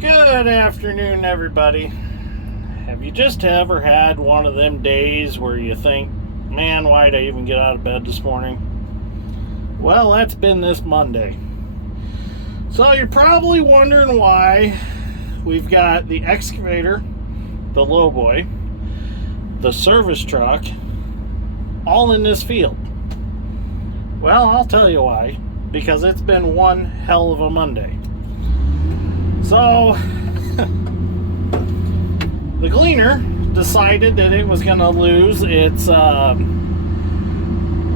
Good afternoon, everybody. Have you just ever had one of them days where you think, man, why'd I even get out of bed this morning? Well, that's been this Monday. So you're probably wondering why we've got the excavator, the lowboy, the service truck, all in this field. Well, I'll tell you why. Because it's been one hell of a Monday. So, the gleaner decided that it was going to lose its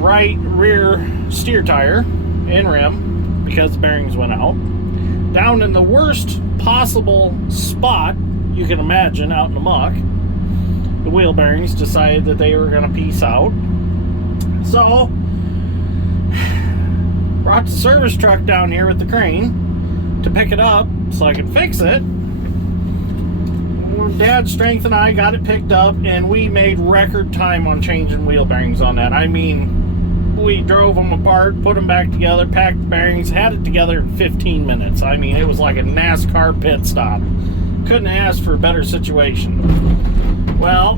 right rear steer tire and rim because the bearings went out. Down in the worst possible spot you can imagine, out in the muck, the wheel bearings decided that they were going to peace out. So, brought the service truck down here with the crane to pick it up so I could fix it. Dad's strength and I got it picked up, and we made record time on changing wheel bearings on that. I mean, we drove them apart, put them back together, packed the bearings, had it together in 15 minutes. I mean, it was like a NASCAR pit stop. Couldn't ask for a better situation. Well,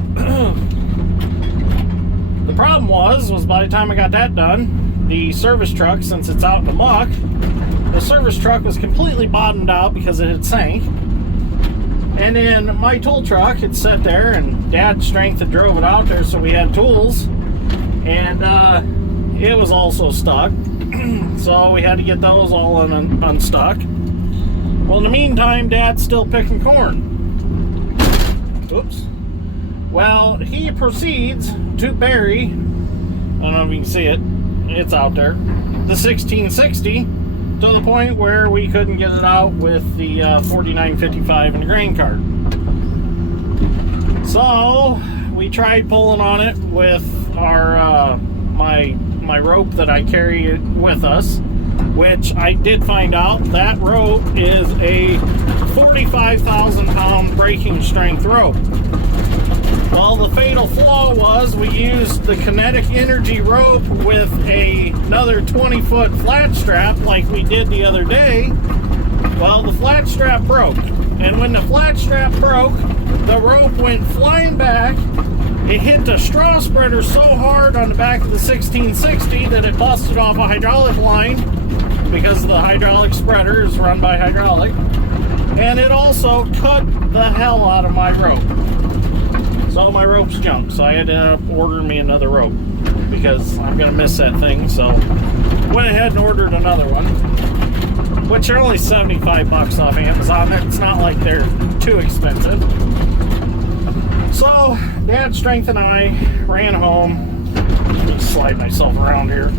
the problem was by the time I got that done, the service truck, since it's out in the muck, the service truck was completely bottomed out because it had sank. And then my tool truck had sat there, and Dad's strength had drove it out there, so we had tools. And it was also stuck. So we had to get those all unstuck. Well, in the meantime, Dad's still picking corn. Oops. Well, he proceeds to bury, I don't know if you can see it, it's out there, the 1660, to the point where we couldn't get it out with the 4955 in the grain cart. So we tried pulling on it with our my rope that I carry with us, which I did find out that rope is a 45,000 pound braking strength rope. Well, the fatal flaw was we used the kinetic energy rope with another 20-foot flat strap like we did the other day. Well, the flat strap broke. And when the flat strap broke, the rope went flying back. It hit the straw spreader so hard on the back of the 1660 that it busted off a hydraulic line, because the hydraulic spreader is run by hydraulic. And it also cut the hell out of my rope. So my ropes jumped, so I had to end up ordering me another rope because I'm going to miss that thing. So went ahead and ordered another one, which are only 75 bucks off Amazon. It's not like they're too expensive. So Dad's strength and I ran home. Let me slide myself around here.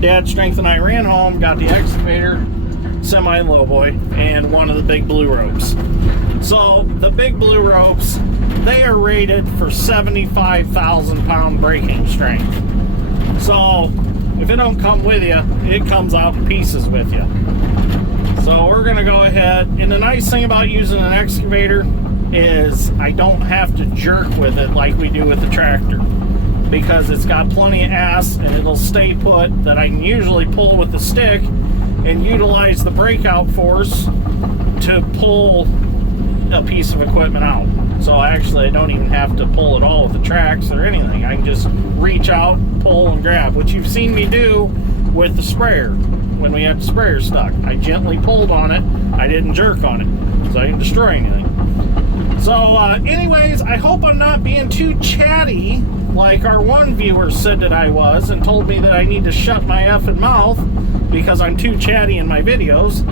Dad's strength and I ran home, got the excavator, semi lowboy, and one of the big blue ropes. So the big blue ropes, they are rated for 75,000 pound braking strength. So if it don't come with you, it comes out in pieces with you. So we're going to go ahead. And the nice thing about using an excavator is I don't have to jerk with it like we do with the tractor, because it's got plenty of ass and it'll stay put, that I can usually pull with the stick and utilize the breakout force to pull a piece of equipment out. So actually I don't even have to pull it all with the tracks or anything. I can just reach out, pull, and grab, which you've seen me do with the sprayer when we had the sprayer stuck. I gently pulled on it, I didn't jerk on it, so I didn't destroy anything. So anyways, I hope I'm not being too chatty like our one viewer said that I was, and told me that I need to shut my effing mouth because I'm too chatty in my videos.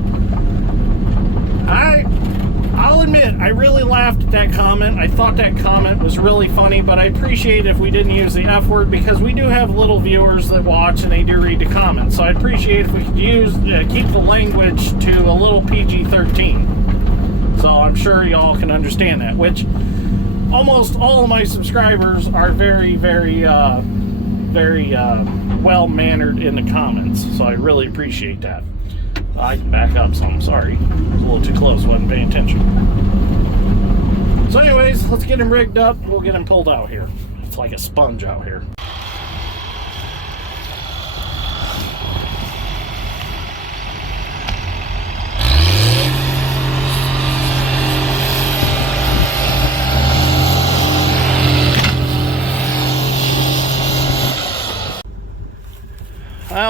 I'll admit, I really laughed at that comment. I thought that comment was really funny, but I appreciate if we didn't use the F word, because we do have little viewers that watch and they do read the comments. So I'd appreciate if we could keep the language to a little PG-13. So I'm sure y'all can understand that, which almost all of my subscribers are very, very, very well-mannered in the comments. So I really appreciate that. I can back up some, sorry. It was a little too close, wasn't paying attention. So anyways, let's get him rigged up. We'll get him pulled out here. It's like a sponge out here.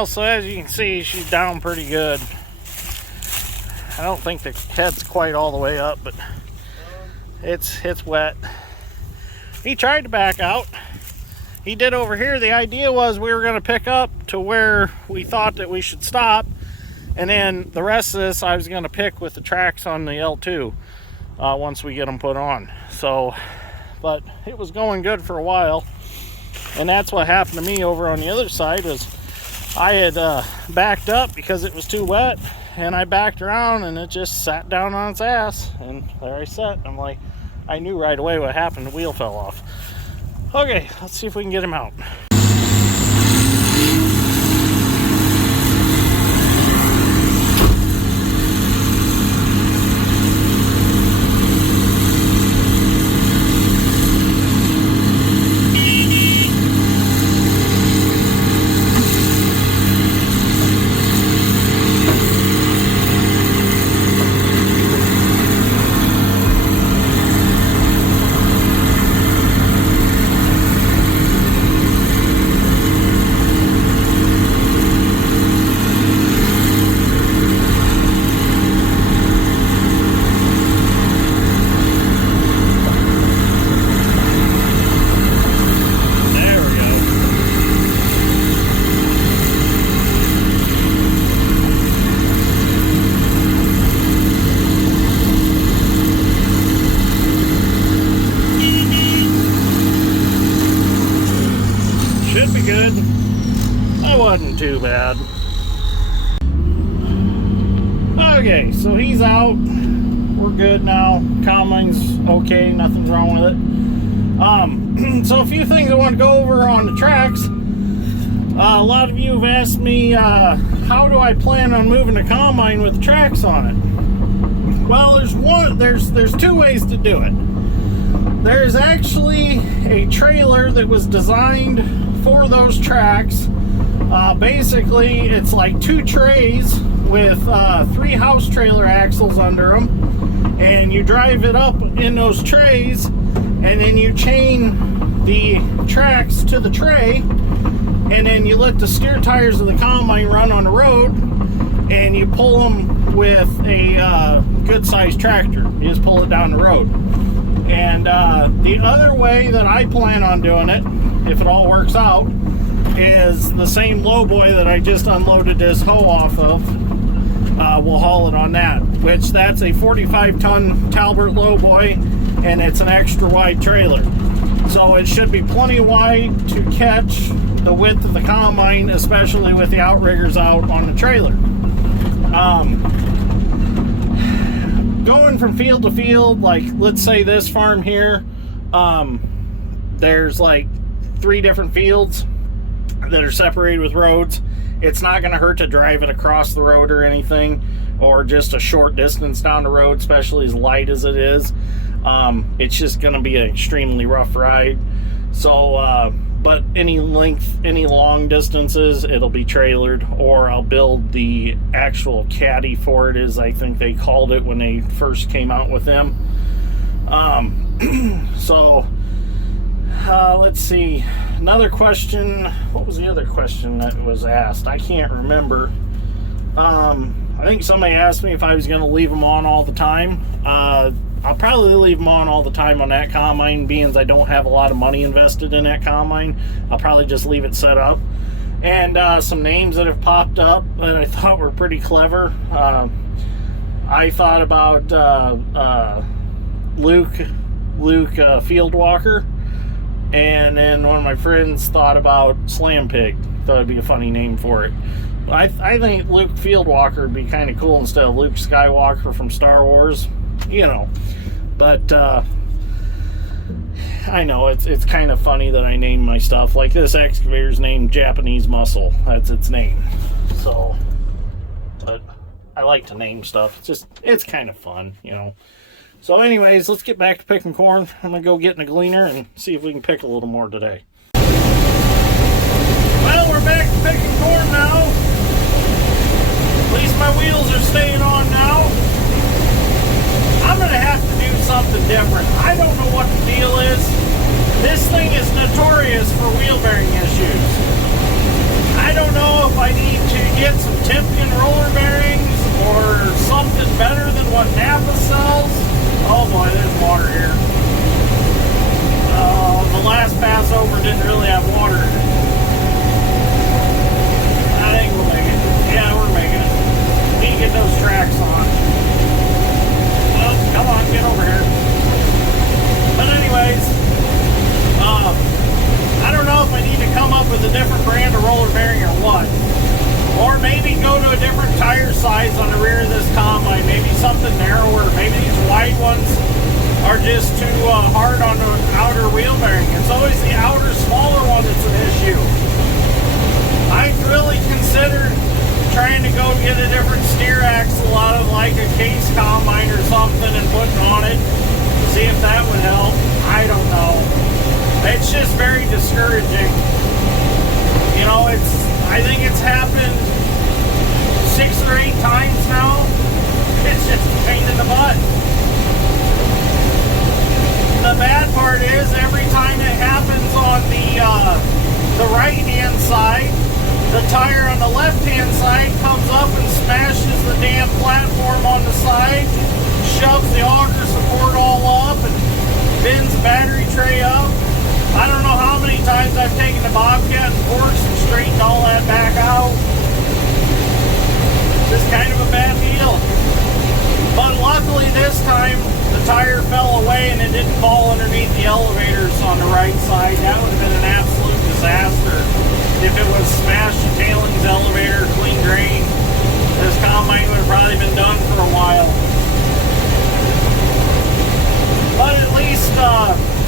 Well, so as you can see, she's down pretty good. I don't think the head's quite all the way up, but it's wet. He tried to back out. He did over here. The idea was we were going to pick up to where we thought that we should stop, and then the rest of this I was going to pick with the tracks on the L2 once we get them put on. So, but it was going good for a while, and that's what happened to me over on the other side. Was I had backed up because it was too wet, and I backed around and it just sat down on its ass, and there I sat. I'm like, I knew right away what happened. The wheel fell off. Okay, let's see if we can get him out. Should be good. That wasn't too bad. Okay, so he's out. We're good now. Combine's okay, nothing's wrong with it. So a few things I want to go over on the tracks. A lot of you have asked me, how do I plan on moving the combine with the tracks on it? Well, there's two ways to do it. There's actually a trailer that was designed for those tracks. Basically, it's like 2 trays with 3 house trailer axles under them, and you drive it up in those trays, and then you chain the tracks to the tray, and then you let the steer tires of the combine run on the road, and you pull them with a good sized tractor. You just pull it down the road. And the other way that I plan on doing it, if it all works out, is the same lowboy that I just unloaded this hoe off of. We'll haul it on that, which that's a 45-ton Talbert lowboy, and it's an extra wide trailer. So it should be plenty wide to catch the width of the combine, especially with the outriggers out on the trailer. Going from field to field, like let's say this farm here, there's like 3 different fields that are separated with roads. It's not going to hurt to drive it across the road or anything, or just a short distance down the road, especially as light as it is. It's just going to be an extremely rough ride. So but any long distances, it'll be trailered, or I'll build the actual caddy for it, as I think they called it when they first came out with them. So let's see, another question. What was the other question that was asked? I can't remember. I think somebody asked me if I was going to leave them on all the time. I'll probably leave them on all the time on that combine, being as I don't have a lot of money invested in that combine. I'll probably just leave it set up. And some names that have popped up that I thought were pretty clever. I thought about Luke Fieldwalker, and then one of my friends thought about Slam Pig. Thought it'd be a funny name for it. I think Luke Fieldwalker would be kind of cool instead of Luke Skywalker from Star Wars, you know. But I know it's kind of funny that I name my stuff. Like this excavator's named Japanese Muscle. That's its name. So, but I like to name stuff. It's kind of fun, you know. So anyways, let's get back to picking corn. I'm going to go get in a gleaner and see if we can pick a little more today. Well, we're back to picking corn now. At least my wheels are staying on now. I'm going to have to do something different. I don't know what the deal is. This thing is notorious for wheel bearing issues. I don't know if I need just too hard on the outer wheel bearing. It's always the outer smaller one that's an issue. I've really considered trying to go get a different steer axle out of like a case combine or something and putting on it. See if that would help. I don't know. It's just very discouraging. You know, I think it's happened 6 or 8 times now. It's just a pain in the butt. The bad part is every time it happens on the right-hand side, the tire on the left-hand side comes up and smashes the damn platform on the side, shoves the auger support all up, and bends the battery tray up. I don't know how many times I've taken the Bobcat and forks and straightened all that back out. Just kind of a bad deal. But luckily this time, the tire fell away and it didn't fall underneath the elevators on the right side. That would have been an absolute disaster. If it was smashed the tailings elevator, clean drain, this combine would have probably been done for a while. But at least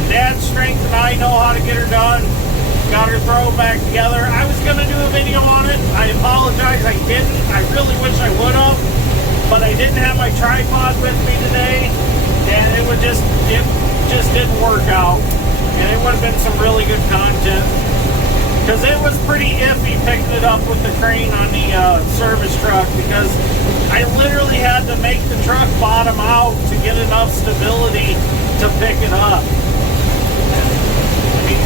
Dad's strength and I know how to get her done. Got her thrown back together. I was going to do a video on it. I apologize, I didn't. I really wish I would have. But I didn't have my tripod with me today. And it just didn't work out. And it would have been some really good content. Because it was pretty iffy picking it up with the crane on the service truck, because I literally had to make the truck bottom out to get enough stability to pick it up. I mean,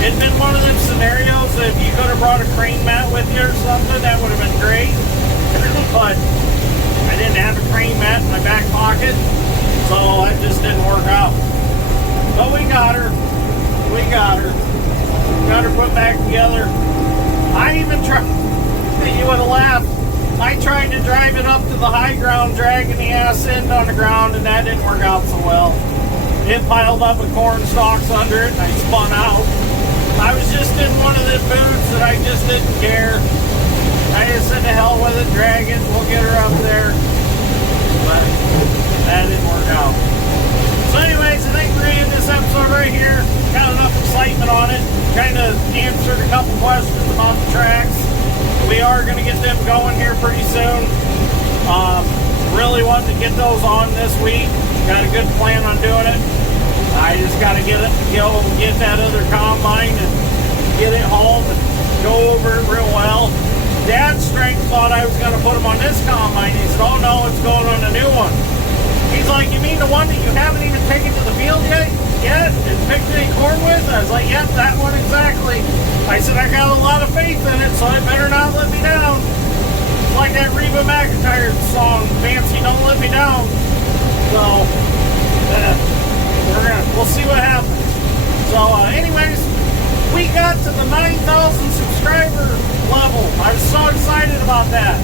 it'd been one of them scenarios that if you could have brought a crane mat with you or something, that would have been great. But I didn't have a crane mat in my back pocket, so it just didn't work out. But we got her. We got her. Got her put back together. I even tried, you would have laughed, I tried to drive it up to the high ground, dragging the ass end on the ground, and that didn't work out so well. It piled up with corn stalks under it, and I spun out. I was just in one of the boots that I just didn't care. I just said to hell with it, drag it, we'll get her up there. But that didn't work out. So anyways, I think we're going to end this episode right here. Got enough excitement on it. Kind of answered a couple questions about the tracks. We are going to get them going here pretty soon. Really wanted to get those on this week. Got a good plan on doing it. I just got to get that other combine and get it home and go over it real well. Dad's strength thought I was going to put him on this combine. He said, oh no, it's going on the new one. He's like, you mean the one that you haven't even taken to the field yet? And picked any corn with? I was like, yep, that one exactly. I said, I got a lot of faith in it, so it better not let me down. Like that Reba McEntire song, Fancy Don't Let Me Down. So, we'll see what happens. So, anyways, we got to the 9,000 subscriber level. I was so excited about that.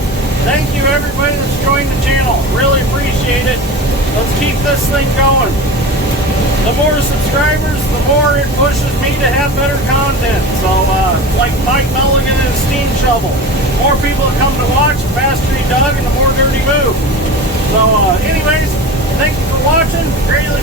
Thank you, everybody that's joined the channel. Really appreciate it. Let's keep this thing going. The more subscribers, the more it pushes me to have better content. So, like Mike Mulligan and his steam shovel. The more people that come to watch, the faster he dug and the more dirt he moved. So, anyways, thank you for watching. Greatly